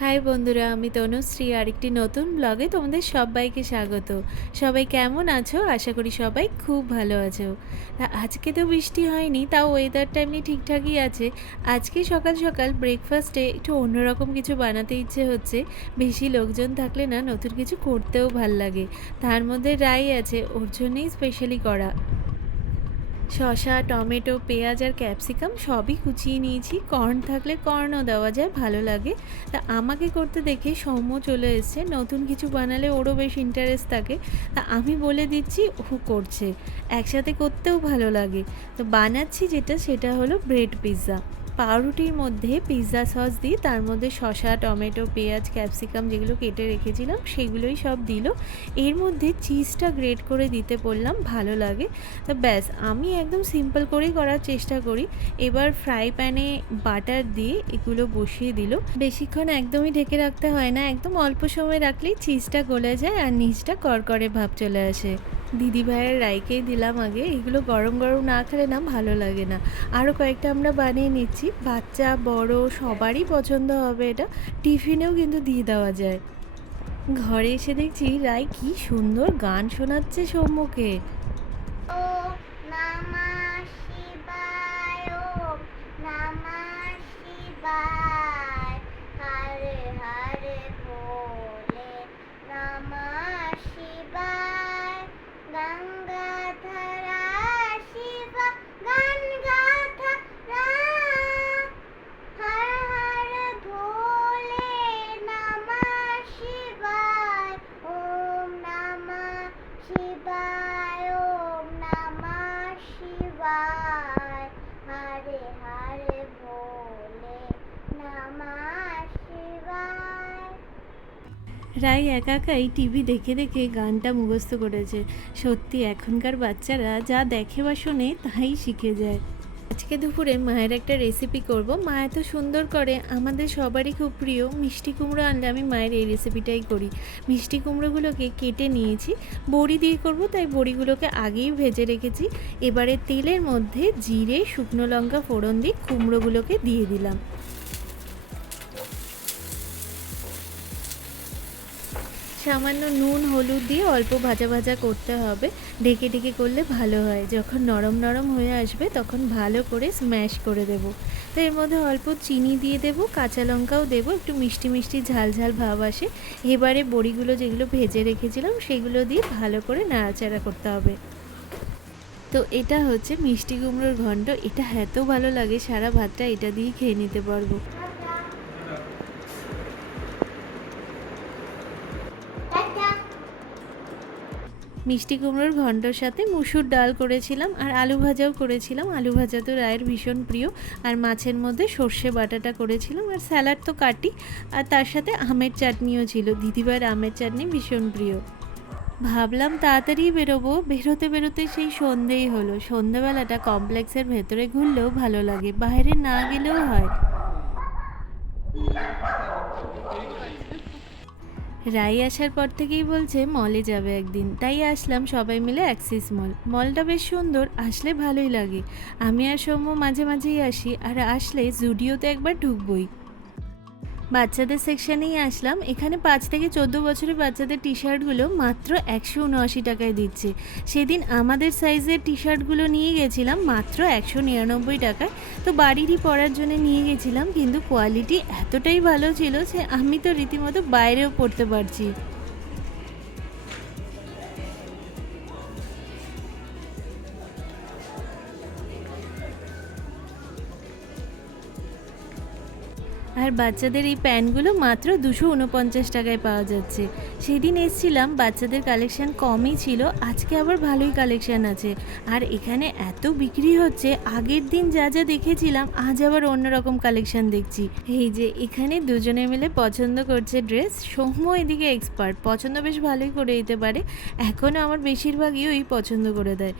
High বন্ধুরা, আমি তনুশ্রী, আরেকটি নতুন ব্লগে তোমাদের সবাইকে স্বাগত। সবাই কেমন আছো? আশা করি সবাই খুব ভালো আছো। আজকে তো বৃষ্টি হয়নি, তাও ওয়েদারটা এমনি ঠিকঠাকই আছে। আজকে সকাল সকাল ব্রেকফাস্টে একটু অন্যরকম কিছু বানাতে ইচ্ছে হচ্ছে। বেশি লোকজন থাকলে না নতুন কিছু করতেও ভালো লাগে। তার মধ্যে রাই আছে, ওর জন্যেই স্পেশালি করা। শসা, টমেটো, পেঁয়াজ আর ক্যাপসিকাম সবই কুচিয়ে নিয়েছি। কর্ন থাকলে কর্নও দেওয়া যায়, ভালো লাগে। তা আমাকে করতে দেখে সৌম্য চলে এসছে। নতুন কিছু বানালে ওরও বেশ ইন্টারেস্ট থাকে। তা আমি বলে দিচ্ছি, ও করছে। একসাথে করতেও ভালো লাগে। তো বানাচ্ছি যেটা, সেটা হলো ব্রেড পিৎজা পাউরুটির মধ্যে পিৎজা সস দিই, তার মধ্যে শসা, টমেটো, পেঁয়াজ, ক্যাপসিকাম যেগুলো কেটে রেখেছিলাম, সেগুলোই সব দিল। এর মধ্যে চিজটা গ্রেট করে দিতে বললাম, ভালো লাগে। তো ব্যাস, আমি একদম সিম্পল করেই করার চেষ্টা করি। এবার ফ্রাই প্যানে বাটার দিয়ে এগুলো বসিয়ে দিল। বেশিক্ষণ একদমই ঢেকে রাখতে হয় না, একদম অল্প সময় রাখলেই চিজটা গলে যায় আর নিচটা করকরে ভাব চলে আসে। দিদি ভাইয়ের রাইকেই দিলাম আগে। এগুলো গরম গরম না খেলে না ভালো লাগে না। আরও কয়েকটা আমরা বানিয়ে নিচ্ছি। বাচ্চা, বড়, সবারই পছন্দ হবে এটা। টিফিনেও কিন্তু দিয়ে দেওয়া যায়। ঘরে এসে দেখছি রায় কি সুন্দর গান শোনাচ্ছে সৌম্যকে রাই একা একাই টিভি দেখে দেখে গানটা মুখস্থ করেছে। সত্যি, এখনকার বাচ্চারা যা দেখে বা শোনে তাই শিখে যায়। আজকে দুপুরে মায়ের একটা রেসিপি করব। মা এত সুন্দর করে, আমাদের সবারই খুব প্রিয়, মিষ্টি কুমড়ো আনলে আমি মায়ের এই রেসিপিটাই করি। মিষ্টি কুমড়োগুলোকে কেটে নিয়েছি, বড়ি দিয়ে করব, তাই বড়িগুলোকে আগেই ভেজে রেখেছি। এবারে তেলের মধ্যে জিরে, শুকনো লঙ্কা ফোড়ন দিয়ে কুমড়োগুলোকে দিয়ে দিলাম। সামান্য নুন, হলুদ দিয়ে অল্প ভাজা ভাজা করতে হবে। ঢেকে ঢেকে করলে ভালো হয়। যখন নরম নরম হয়ে আসবে, তখন ভালো করে স্ম্যাশ করে দেব। তো এর মধ্যে অল্প চিনি দিয়ে দেব, কাঁচা লঙ্কাও দেবো, একটু মিষ্টি মিষ্টি ঝাল ঝাল ভাব আসে। এবারে বড়িগুলো যেগুলো ভেজে রেখেছিলাম, সেগুলো দিয়ে ভালো করে নাড়াচাড়া করতে হবে। তো এটা হচ্ছে মিষ্টি কুমড়োর ঘন্ট। এটা এত ভালো লাগে, সারা ভাতটা এটা দিয়েই খেয়ে নিতে পারব। মিষ্টি কুমড়োর ঘন্টর সাথে মুসুর ডাল করেছিলাম আর আলু ভাজাও করেছিলাম। আলু ভাজা তো রায়ের ভীষণ প্রিয়। আর মাছের মধ্যে সর্ষে বাটাটা করেছিলাম আর স্যালাড তো কাটি। আর তার সাথে আমের চাটনিও ছিল। দিদিভাইয়ের আমের চাটনি ভীষণ প্রিয়। ভাবলাম তাড়াতাড়ি বেরোবো। বেরোতে বেরোতে সেই সন্ধেই হলো। সন্ধেবেলাটা কমপ্লেক্সের ভেতরে ঘুরলেও ভালো লাগে। বাইরে না গেলেও হয়। রাই আসার পর থেকেই বলছে, মলে যাবে একদিন। তাই আসলাম সবাই মিলে অ্যাক্সিস মল। মলটা বেশ সুন্দর, আসলে ভালোই লাগে। আমি আর সৌম্য মাঝে মাঝেই আসি, আর আসলে জুডিওতে একবার ঢুকবই। বাচ্চাদের সেকশনেই আসলাম। এখানে পাঁচ থেকে চোদ্দ বছরের বাচ্চাদের টি শার্টগুলো মাত্র একশো উনআশি টাকায় দিচ্ছে। সেদিন আমাদের সাইজের টি শার্টগুলো নিয়ে গেছিলাম মাত্র একশো নিরানব্বই টাকায়। তো বাড়িরই পরার জন্য নিয়ে গেছিলাম, কিন্তু কোয়ালিটি এতটাই ভালো ছিল যে আমি তো রীতিমতো বাইরেও পড়তে পারছি। আর বাচ্চাদের এই প্যান্টগুলো মাত্র দুশো উনপঞ্চাশ টাকায় পাওয়া যাচ্ছে। সেদিন এসছিলাম, বাচ্চাদের কালেকশন কমই ছিল, আজকে আবার ভালোই কালেকশন আছে। আর এখানে এত বিক্রি হচ্ছে, আগের দিন যা যা দেখেছিলাম, আজ আবার অন্যরকম কালেকশন দেখছি। এই যে, এখানে দুজনে মিলে পছন্দ করছে ড্রেস সৌম্য এদিকে এক্সপার্ট পছন্দ বেশ ভালোই করে দিতে পারে, এখনও আমার বেশিরভাগই ওই পছন্দ করে দেয়।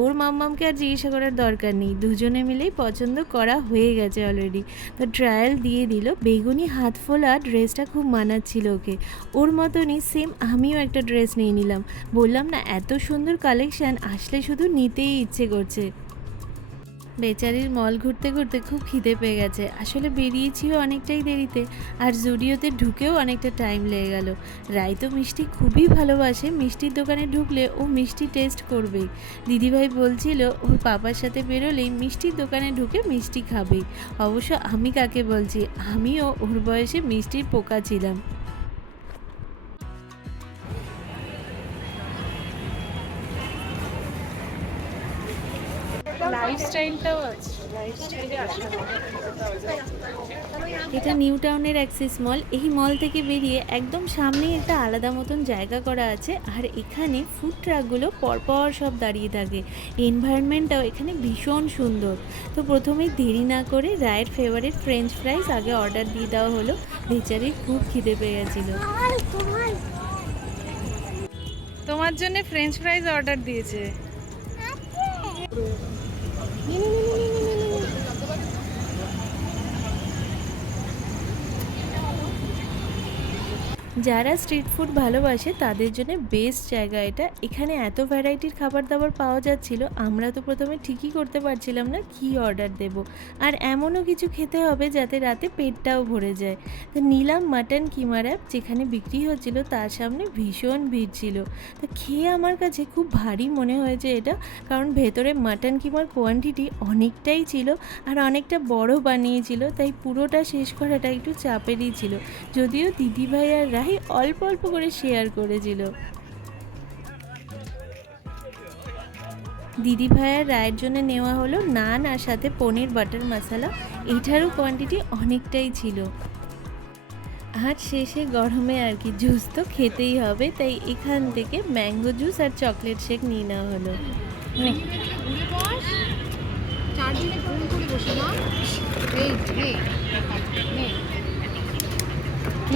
ওর মাম্মামকে আর জিজ্ঞাসা করার দরকার নেই, দুজনে মিলেই পছন্দ করা হয়ে গেছে অলরেডি তো ট্রায়াল দিয়ে দিল, বেগুনি হাত ফোলা ড্রেসটা খুব মানাচ্ছিল ওকে। ওর মতনই সেম আমিও একটা ড্রেস নিয়ে নিলাম। বললাম, না, এত সুন্দর কালেকশন, আসলে শুধু নিতেই ইচ্ছে করছে। বেচারির মল ঘুরতে ঘুরতে খুব খিদে পেয়ে গেছে। আসলে বেরিয়েছিও অনেকটাই দেরিতে, আর জুডিওতে ঢুকেও অনেকটা টাইম লেগে গেল। রাই তো মিষ্টি খুবই ভালোবাসে, মিষ্টির দোকানে ঢুকলে ও মিষ্টি টেস্ট করবেই। দিদিভাই বলছিল, ওর পাপার সাথে বেরোলেই মিষ্টির দোকানে ঢুকে মিষ্টি খাবেই। অবশ্য আমি কাকে বলছি? আমিও ওর বয়সে মিষ্টির পোকা ছিলাম। লাইফস্টাইলটাও আছে। লাইফস্টাইলে এটা নিউ টাউনের অ্যাক্সিস মল। এই মল থেকে বেরিয়ে একদম সামনেই একটা আলাদা মতন জায়গা করা আছে। আর এখানে ফুড ট্রাকগুলো পরপর সব দাঁড়িয়ে থাকে। এনভায়রনমেন্টটাও এখানে ভীষণ সুন্দর। তো প্রথমেই দেরি না করে রায়ের ফেভারিট ফ্রেঞ্চ ফ্রাইস আগে অর্ডার দিয়ে দেওয়া হলো। বেচারির খুব খিদে পেয়ে গেছিল। তোমার তোমার তোমার জন্য ফ্রেঞ্চ ফ্রাইজ অর্ডার দিয়েছে। Yeni যারা স্ট্রিট ফুড ভালোবাসে, তাদের জন্য বেস্ট জায়গা এটা। এখানে এত ভ্যারাইটির খাবার দাবার পাওয়া যাচ্ছিল, আমরা তো প্রথমে ঠিকই করতে পারছিলাম না কি অর্ডার দেব। আর এমনও কিছু খেতে হবে যাতে রাতে পেটটাও ভরে যায়। তো নিলাম মাটন কিমা র্যাপ যেখানে বিক্রি হচ্ছিল, তার সামনে ভীষণ ভিড় ছিল। তো খেয়ে আমার কাছে খুব ভারী মনে হয়েছে এটা, কারণ ভেতরে মাটন কিমার কোয়ান্টিটি অনেকটাই ছিল আর অনেকটা বড় বানিয়েছিল, তাই পুরোটা শেষ করাটা একটু চাপেরই ছিল। যদিও দিদিভাই আর রাহি অল্প অল্প করে শেয়ার করেছিল দিদিভাই আর রায়ের জন্য নেওয়া হলো নান আর সাথে পনির বাটার মশলা এটারও কোয়ান্টিটি অনেকটাই ছিল আর শেষে গরমে আর কি জুস তো খেতেই হবে তাই এখান থেকে ম্যাঙ্গো জুস আর চকলেট শেক নিয়ে নেওয়া হলো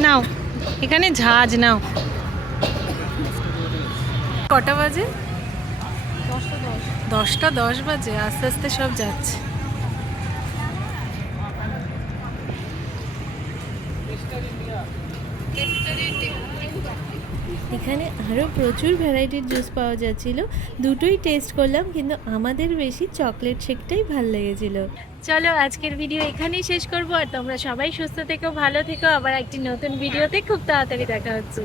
নাও এখানে ঝাঁজ, নাও। কটা বাজে? দশটা দশ বাজে, আস্তে আস্তে সব যাচ্ছে। এখানে আরও প্রচুর ভ্যারাইটির জুস পাওয়া যাচ্ছিল। দুটোই টেস্ট করলাম, কিন্তু আমাদের বেশি চকলেট শেকটাই ভালো লেগেছিল। চলো আজকের ভিডিও এখানেই শেষ করব, আর তোমরা সবাই সুস্থ থেকো, ভালো থেকো, আবার একটি নতুন ভিডিওতে খুব তাড়াতাড়ি দেখা হচ্ছে।